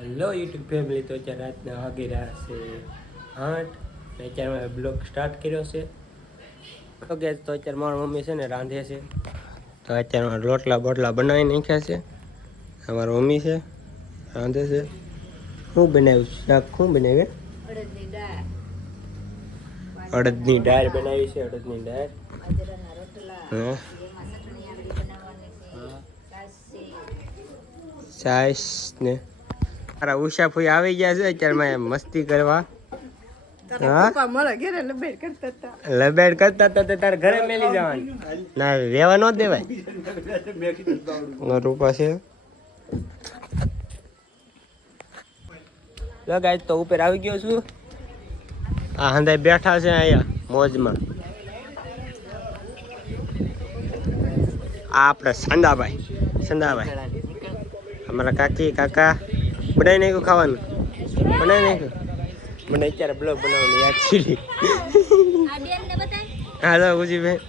Hello YouTube family, તો અત્યારે રાતના વાગી રહ્યા છે 8 ને અત્યારે મેં બ્લોગ સ્ટાર્ટ કર્યો છે. ઓકે, તો અત્યારે મારી મમ્મી છે ને રાંધે છે. તો અત્યારે રોટલા બોટલા બનાવી નાખ્યા છે. અમારી મમ્મી છે રાંધે છે. શું બનાવ્યું શાક? શું બનાવ્યું? અડદની દાળ બનાવી છે. અડદની દાળ, હા, છાશ ને મારા ઉષા ફૂઈ આવી ગયા છે અત્યારે મેં મસ્તી કરવા. લબેડ કરતા હતા તારે ઘરે મેલી જવાની ના, રેવા ન દેવાય. રૂપા છે ગાય. તો ઉપર આવી ગયો છું. આ હંધાઈ બેઠા છે અહીંયા મોજમાં. આ આપણે સંદાભાઈ અમારા કાકી કાકા બનાવી નાખ્યું ખાવાનું. બનાવી નાખ્યું. મને અત્યારે બ્લોગ બનાવવાનું યાદ છે. હાલો ગુજીભાઈ.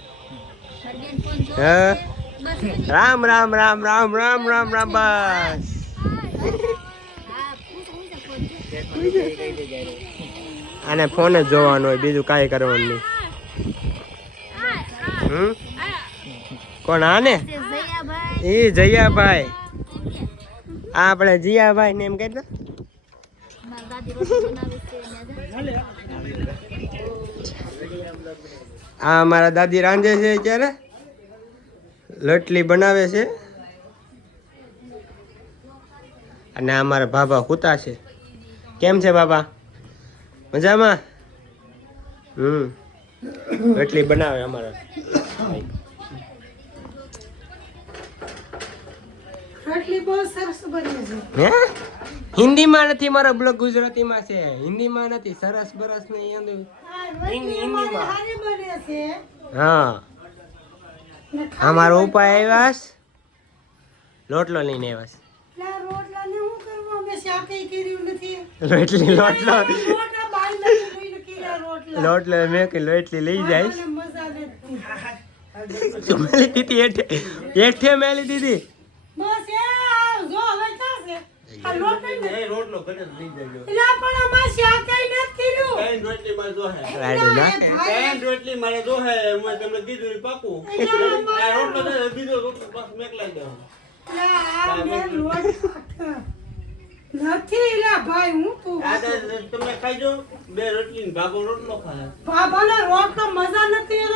હા, રામ રામ રામ રામ રામ રામ રામ. બસ આને ફોન જ જોવાનો હોય, બીજું કાંઈ કરવાનું નહીં. કોણ? આને એ જયાભાઈ. આપણે જીયાભાઈ ને એમ કહેતા. આ અમારા દાદી રાંધે છે અત્યારે, લોટલી બનાવે છે. અને અમારા બાબા કૂતા છે. કેમ છે બાબા? મજામાં? લોટલી બનાવે અમારા. હિન્દીમાં નથી મારો બ્લોગ, ગુજરાતીમાં છે. હિન્દીમાં નથી. સરસ બરસ નહીં, હિન્દીમાં. હા, અમારો ઉપાય આવ્યા લોટલો લઈને આવ્યા. લોટલો મેં કે લોટલી લઈ જાય. મેલી દીધી એઠે મેલી દીધી. તમે ખાઈજો બે રોટલી ને ભાગો રોટલો ખાય. ભાભાને રોટલો મજા નથી.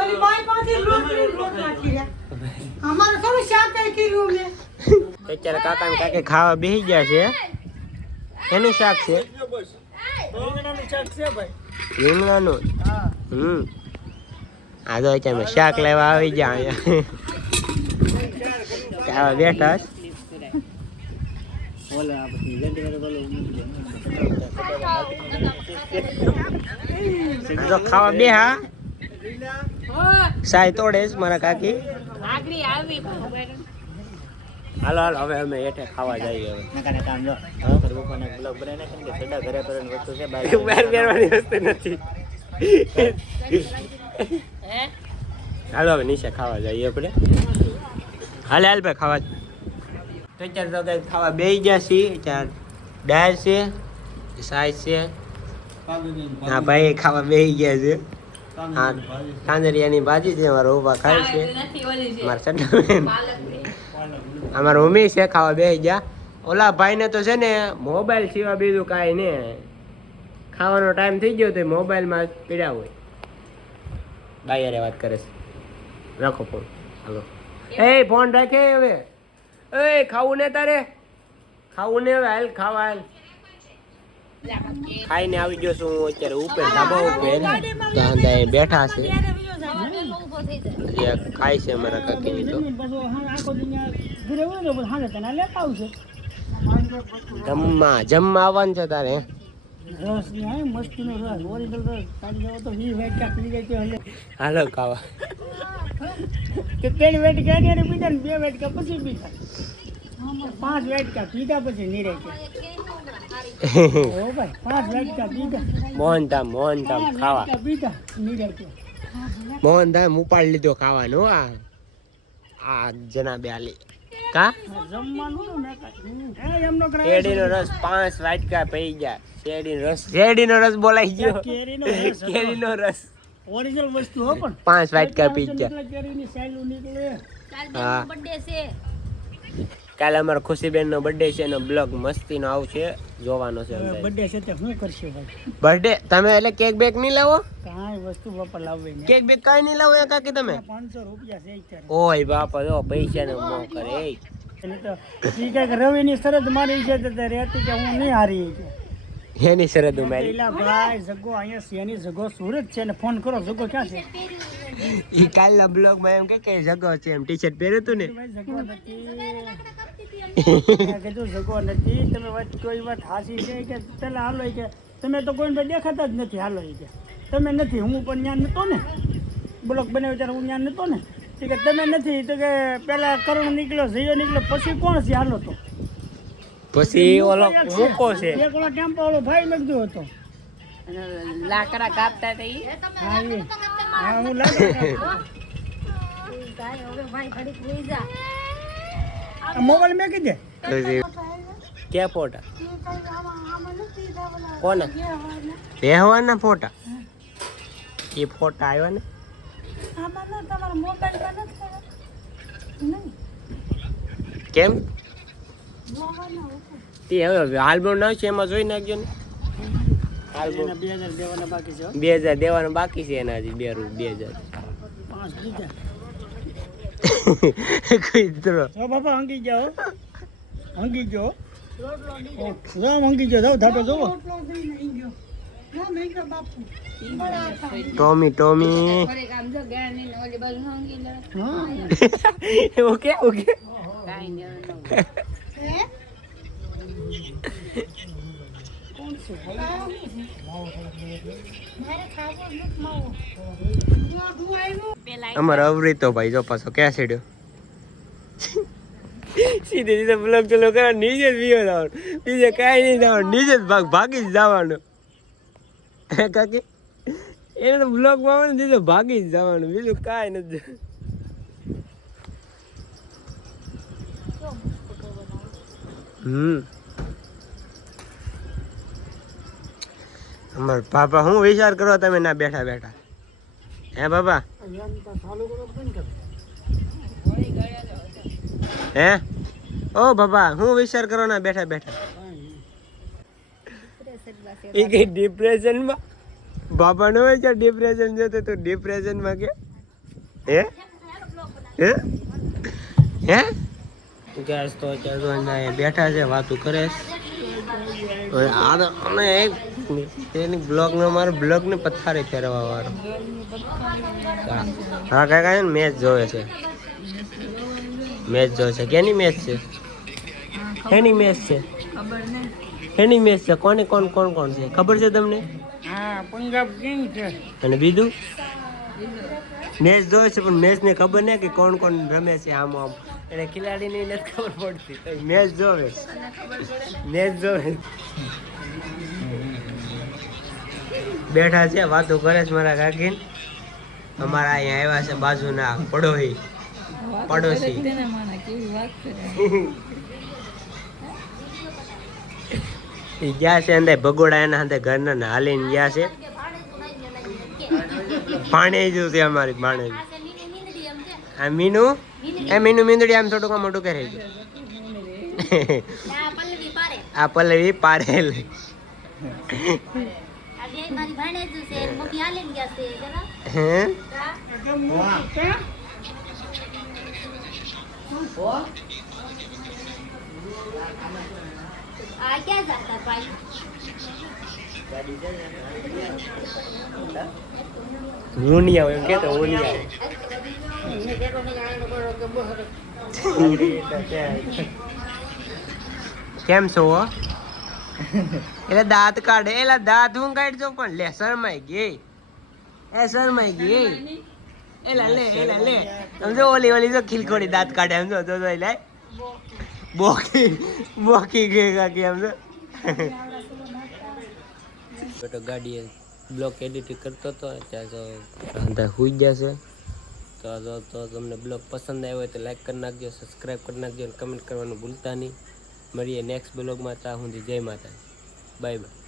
ઓલી બાઈ પાછી રોટલી ખાય. અમારે થોડું શાક કર્યું મેં. અત્યારે કાકા ને કાકી ખાવા બેસી ગયા છે. એનું શાક છે રીંગણાનું. આ તો અત્યારે શાક લેવા આવી ગયા અહીંયા બેઠા. તો ખાવા બે. હા, સાય તોડે છે મારા કાકી. હાલો હાલો, હવે અમે હેઠે ખાવા જઈએ. હાલો હવે નીચે ખાવા જઈએ આપણે. હાલે હાલ ભાઈ ખાવા. તો અત્યારે તો કઈ ખાવા બેસી ગયા છીએ. અત્યારે દાળ છે, સાય છે. હા ભાઈ ખાવા બેસી ગયા છે. હા, કાંદરિયાની ભાજી છે. અમારા ઉભા ખાય છે. મારા ચટણી અમારા મમ્મી છે ખાવા બેસી ગયા. ઓલા ભાઈને તો છે ને મોબાઈલ સિવાય બીજું કાંઈ ને. ખાવાનો ટાઈમ થઈ ગયો તો મોબાઈલમાં પીડ્યા હોય. બાયરે વાત કરે છે. રાખો ફોન. હાલો એ ફોન રાખે હવે. એ ખાવું ને તારે? ખાવું ને હવે? હાલ ખાવા હાલ. ખાઈને આવી ગયો છું હું અત્યારે ઉપર ધાબા ઉપર. ત્યાં બેઠા છે. ખાય છે મારા કાકીની. તો જમવા આવવાનું છે તારે? હાલો ખાવા. 3 વેટકા ને પીધા ને 2 વેટકા પછી પીધા. 5 વેટકા પીધા પછી નીરે છે. ઓ ભાઈ 5 વેટકા પીધા. મોહનધામ ખાવા. મોહનધામ ઉપાડ લીધો ખાવાનું. આ જનાબે આલી કા જમવાનું તો મેં કાંઈ એમનો શેરડીનો રસ 5 વાટકા પી ગયા. શેરડીનો રસ બોલાઈ ગયો. કેરીનો રસ ઓરિજિનલ વસ્તુ હો પણ 5 વાટકા પી ગયા. કેરીની સાયલું નીકળે. હા કાલે અમારો ખુશીબેન નો બર્થડે છે, એનો બ્લોગ મસ્તી નો આવશે, જોવાનો છે. બર્થડે છે તે શું કરશે ભાઈ? બર્થડે તમે એટલે કેક બેક નહીં લાવો? કાંઈ વસ્તુ બાપા લાવવી નહીં. કેક બેક કાંઈ નહીં લાવો એ કાકી તમે? 500 રૂપિયા છે અત્યારે. ઓય બાપા જો પૈસા ને મોહ કરે. એટલે તો ઈ કઈક રવિની શરત મારી છે તો રહેતી કે હું નહીં હારી છે. એની શરત મારી. પેલા ભાઈ જગો અહીંયા શેની જગો સુરત છે ને ફોન કરો જગો ક્યાં છે? ઈ કાલના બ્લોગ માં એમ કે જગો છે એમ ટી-શર્ટ પહેર્યું હતું ને. જગો નથી. કીધું જગો નથી. તમે વાત કોઈ વાત હાસી છે કે પેલા હાલો કે તમે તો કોઈને દેખાતા જ નથી. હાલો કે તમે નથી, હું પણ ત્યાં નતો ને બ્લોગ બનાવ્યો ત્યારે હું ત્યાં નતો ને. કે તમે નથી તો કે પેલા કરણ નીકળ્યો, જયો નીકળ્યો, પછી કોણ છે? હાલો તો પછી ઓલો મૂકો છે એક ઓલો ટેમ્પો વાળો ભાઈ લગતો હતો. લાકડા કાપતા હતા ઈ. હા એ હા હું લાકડા મોબાઈલ મેં કીધે કે ફોટા કોના બેહવાના ફોટા? એ ફોટા આવ્યા ને કેમ? તે હવે આલ્બમ ના છે એમાં જોઈ નાખજો ને. આલ્બમ 2000 દેવાના બાકી છે. 2000 દેવાનું બાકી છે એના હજી 2000 5 દીધા. કોઈ મિત્રો જો બાપા હંગી જાઓ, હંગી જાઓ, હંગી જાઓ, જાઓ ધાબે જોવો. ટોમી થોડીક આમ જો ગેરની ને ઓલી બાજુ હંગી લે. ઓકે ઓકે કાઈ નહીં. અમારો અવરીતો ભાઈ જો પાછો ક્યાં સીડ્યો સીધે સીધે બ્લોગ ચાલુ કરો, નીચે જ વિયો જવાનું, બીજે કાંઈ નહીં જવાનું, નીચે જ ભાગી જ જવાનું. હે કાકી એને તો બ્લોગ માં દીધો ભાગી જ જવાનું, બીજું કાંઈ નથી. અમાર પાપા હું વિચાર કરો તમે ના બેઠા બેઠા? હે બાપા હે ઓ બાપા હું વિચાર કરો ના બેઠા બેઠા? એ કઈ ડિપ્રેશન માં બાપા નો હોય છે ડિપ્રેશન જતો તો ડિપ્રેશન માં કે હે હે હે ગેસ તો અત્યારે બેઠા છે વાતું કરે છે. આ તો અમે એની બ્લોગ નો મારો બ્લોગ ને પથારે ફેરવા વાળો. હા કાકા મેચ જોવે છે, મેચ જોવે છે. કેની મેચ છે? એની મેચ છે, એની મેચ છે. કોની કોણ કોણ કોણ છે ખબર છે તમને? હા પંજાબ કિંગ છે. અને બીજું મેચ જોવે છે પણ મેચ ને ખબર નહીં કે કોણ કોણ રમે છે. આમ આમ એને ખેલાડીની નથી ખબર પડતી, મેચ જોવે, મેચ જોવે. બેઠા છે વાતો કરે છે મારા કાકી. અમારા અહીંયા આવ્યા છે બાજુના પડોશી. એ ગયા છે અંદર ભગોડા એના અંદર ઘરના હાલીને ગયા છે. પાણી જો છે અમારી પાણી. આ મીનુ મીંદડી આમ થોડુંક મોટું કરે છે. આ પલ્લવી પારેલ. હું નહીં આવું એમ કેતો, હું નહીં આવું. કેમ છો? એટલે દાંત કાઢે, એટલે દાંત હું કાઢજો પણ લે શરમાઈ ગઈ, એ શરમાઈ ગઈ. એલા લે સમજો ઓલી જો ખીલખોડી દાંત કાઢે સમજો તો લે બોકી ગઈ કાકી સમજો. બેટો ગાડીએ બ્લોક એડિટ કરતો હતો ત્યાં તો અંદર હુઈ જશે. તો તો તમને બ્લોગ પસંદ આવ્યો હોય તો લાઈક કરી નાખજો, સબસ્ક્રાઈબ કરી નાખજો અને કમેન્ટ કરવાનું ભૂલતા નહીં. મળીએ નેક્સ્ટ બ્લોગમાં. ત્યાં સુધી જય માતા, બાય બાય.